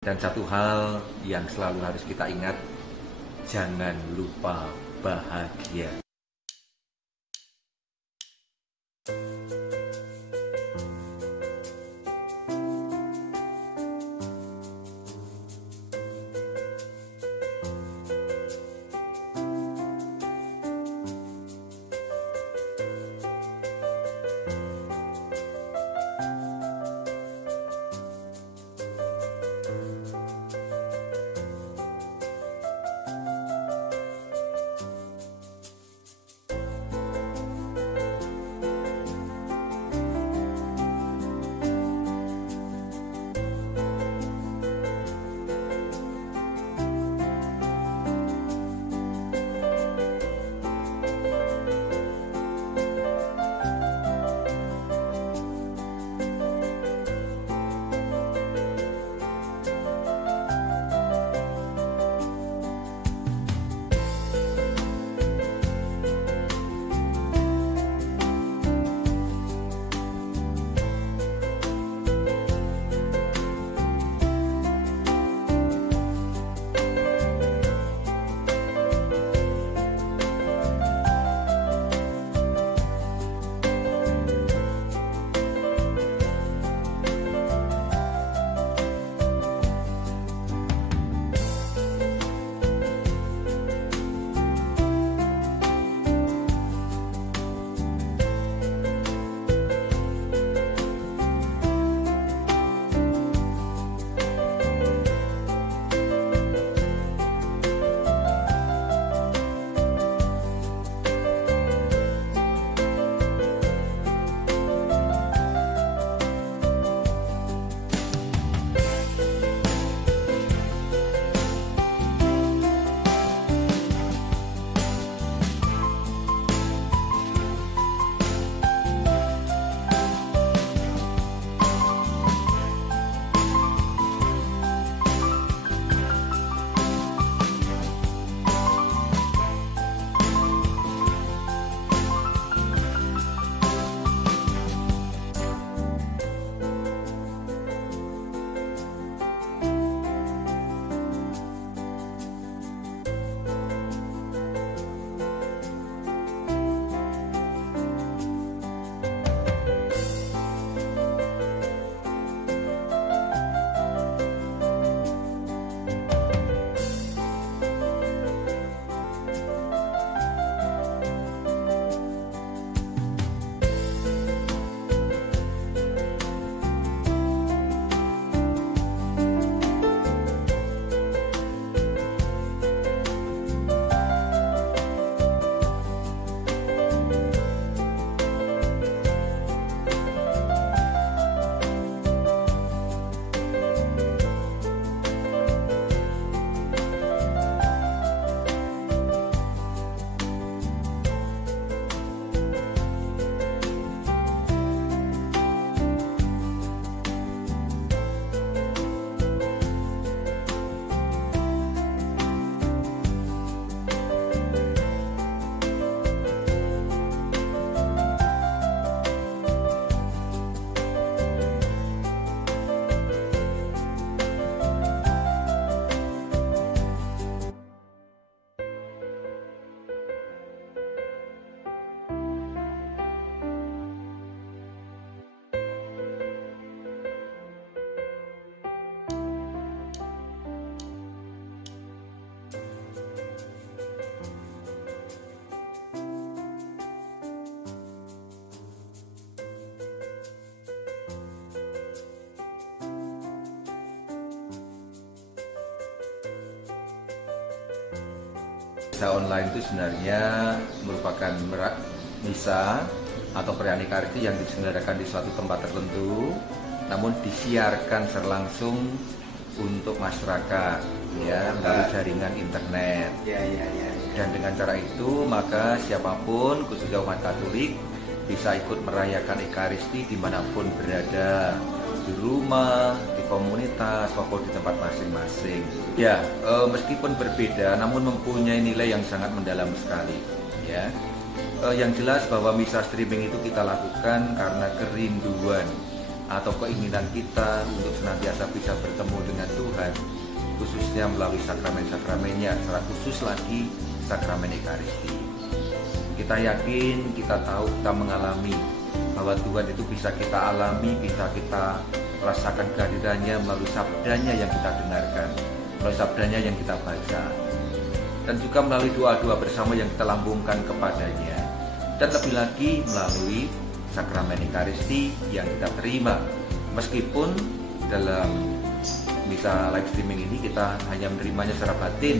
Dan satu hal yang selalu harus kita ingat, jangan lupa bahagia. Misa online itu sebenarnya merupakan misa atau perayaan Ekaristi yang diselenggarakan di suatu tempat tertentu, namun disiarkan secara langsung untuk masyarakat, ya, melalui jaringan internet. Dan dengan cara itu maka siapapun, khususnya umat Katolik, bisa ikut merayakan Ekaristi dimanapun berada, di rumah, di komunitas, maupun di tempat masing-masing. Ya, meskipun berbeda, namun mempunyai nilai yang sangat mendalam sekali. Ya, yang jelas bahwa misa streaming itu kita lakukan karena kerinduan atau keinginan kita untuk senantiasa bisa bertemu dengan Tuhan. Tuhan, khususnya melalui sakramen-sakramennya, secara khusus lagi sakramen Ekaristi. Kita yakin, kita tahu, kita mengalami bahwa Tuhan itu bisa kita alami, bisa kita rasakan kehadirannya melalui sabdanya yang kita dengarkan, melalui sabdanya yang kita baca, dan juga melalui doa-doa bersama yang kita lambungkan kepadanya, dan lebih lagi melalui sakramen Ekaristi yang kita terima. Meskipun dalam misa live streaming ini kita hanya menerimanya secara batin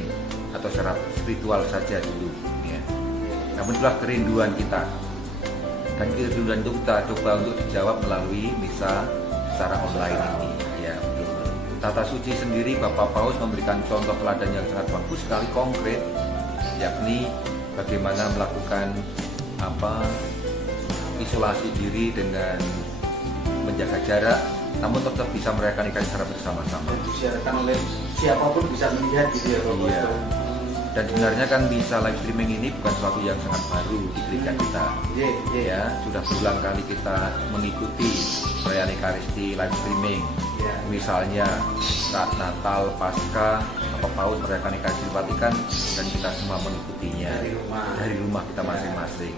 atau secara spiritual saja dulu ya. Namun itulah kerinduan kita, dan kerinduan itu kita coba untuk dijawab melalui misa secara online ini ya. Tata suci sendiri Bapak Paus memberikan contoh teladan yang sangat bagus sekali, konkret, yakni bagaimana melakukan isolasi diri dengan menjaga jarak, namun tetap bisa merayakan ibadah secara bersama-sama. Disiarkan oleh siapapun bisa melihat gitu ya Bapak. Iya. Dan sebenarnya kan bisa live streaming ini bukan sesuatu yang sangat baru di gereja kita. Ya, sudah berulang kali kita mengikuti perayaan Ekaristi live streaming. Misalnya saat Natal, Paskah, Bapak Paus merayakan Ekaristi di Vatikan, dan kita semua mengikutinya dari rumah kita masing-masing.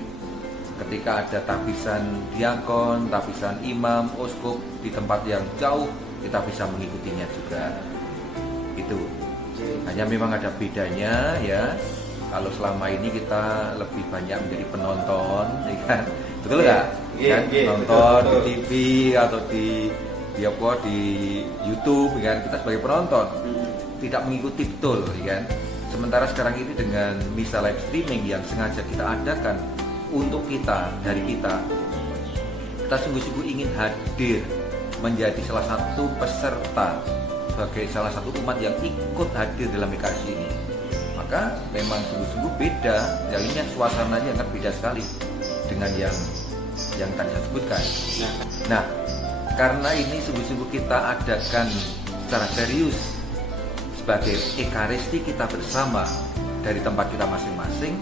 Ketika ada tahbisan diakon, tahbisan imam, uskup di tempat yang jauh, kita bisa mengikutinya juga. Itu hanya memang ada bedanya ya. Kalau selama ini kita lebih banyak menjadi penonton, ya kan? Betul nggak? Kan penonton di TV atau di YouTube, ya kan? Kita sebagai penonton tidak mengikuti betul, ya kan? Sementara sekarang ini dengan misa live streaming yang sengaja kita adakan untuk kita, dari kita sungguh-sungguh ingin hadir menjadi salah satu peserta, sebagai salah satu umat yang ikut hadir dalam Ekaristi ini. Maka memang sungguh-sungguh beda, jadinya suasananya akan beda sekali dengan yang tadi saya sebutkan. Nah, karena ini sungguh-sungguh kita adakan secara serius sebagai Ekaristi kita bersama dari tempat kita masing-masing,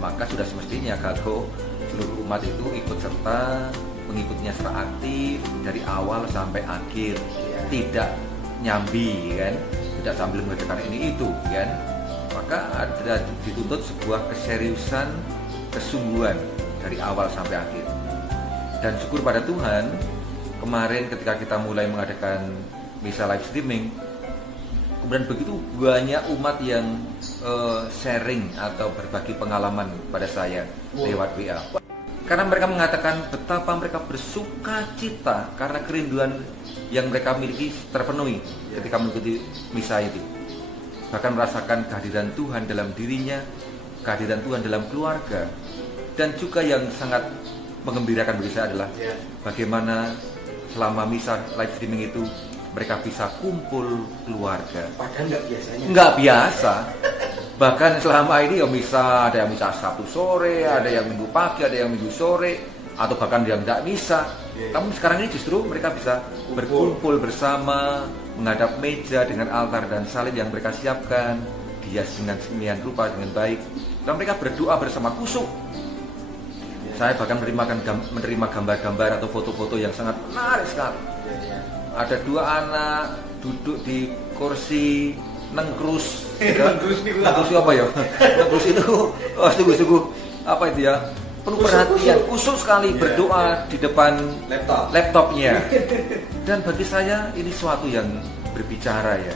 maka sudah semestinya kalau seluruh umat itu ikut serta, mengikutinya secara aktif dari awal sampai akhir, tidak nyambi kan, tidak sambil mengerjakan ini itu kan. Maka ada dituntut sebuah keseriusan, kesungguhan dari awal sampai akhir. Dan syukur pada Tuhan, kemarin ketika kita mulai mengadakan misa live streaming, kemudian begitu banyak umat yang sharing atau berbagi pengalaman pada saya lewat WA. Karena mereka mengatakan betapa mereka bersuka cita karena kerinduan yang mereka miliki terpenuhi ketika mengikuti misa itu. Bahkan merasakan kehadiran Tuhan dalam dirinya, kehadiran Tuhan dalam keluarga. Dan juga yang sangat menggembirakan bagi saya adalah bagaimana selama misa live streaming itu mereka bisa kumpul keluarga. Padahal nggak biasanya. Nggak biasa. Bahkan selama ini ada yang misa Sabtu sore, ada yang Minggu pagi, ada yang Minggu sore, atau bahkan yang tidak misa. Namun sekarang ini justru mereka bisa berkumpul bersama, menghadap meja dengan altar dan salib yang mereka siapkan, dihias dengan semian rupa dengan baik, dan mereka berdoa bersama kusuk. Saya bahkan menerima gambar-gambar atau foto-foto yang sangat menarik sekali. Ada dua anak duduk di kursi nengkrus. Nengkrus apa ya? Nengkrus itu sungguh-sungguh apa itu ya? Penuh perhatian, khusus sekali berdoa di depan laptopnya. Dan bagi saya ini suatu yang berbicara ya.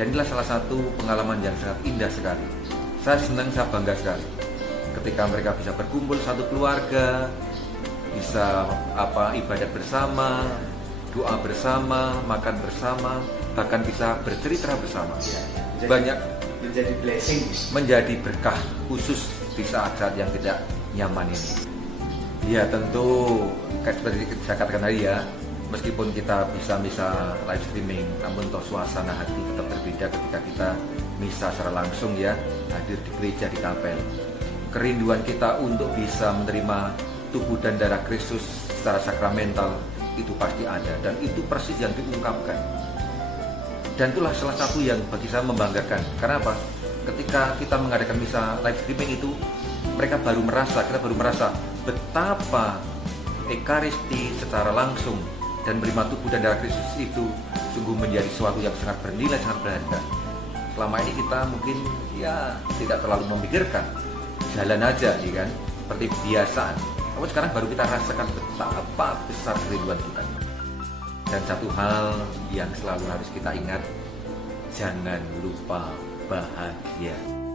Dan inilah salah satu pengalaman yang sangat indah sekali. Saya senang, saya bangga sekali ketika mereka bisa berkumpul satu keluarga, bisa ibadat bersama, doa bersama, makan bersama, bahkan bisa bercerita bersama. Banyak menjadi blessing, menjadi berkah khusus di saat-saat yang tidak nyaman ini. Ya tentu seperti saya katakan tadi ya, meskipun kita bisa misa live streaming, namun toh suasana hati tetap berbeda ketika kita misa secara langsung ya, hadir di gereja, di kapel. Kerinduan kita untuk bisa menerima tubuh dan darah Kristus secara sakramental itu pasti ada, dan itu persis yang diungkapkan. Dan itulah salah satu yang bagi saya membanggakan. Karena apa? Ketika kita mengadakan misa live streaming itu, kita baru merasa betapa Ekaristi secara langsung dan menerima tubuh dan darah Kristus itu sungguh menjadi sesuatu yang sangat bernilai, sangat berharga. Selama ini kita mungkin ya tidak terlalu memikirkan, jalan aja ya kan, seperti kebiasaan. Tapi sekarang baru kita rasakan betapa besar kerinduan kita. Dan satu hal yang selalu harus kita ingat, jangan lupa bahagia.